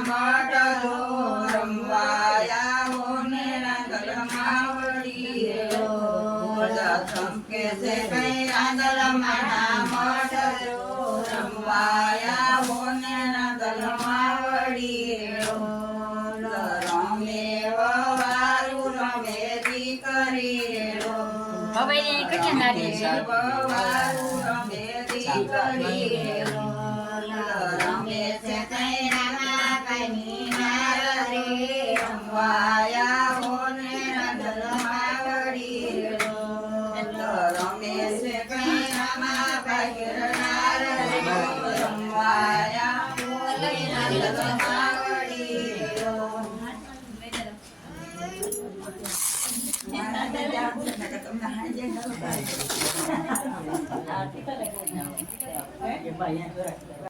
મટલો રમવાયા હો ને રાંદલ માવડી રે લોલ જમકે છે કઈ રાંદલ માના મટલો રમવાયા હો ને રાંદલ માવડી રે લોલ રમે રમે દીકરી રે લોલ હવે એને કેટલી નારી છે તમને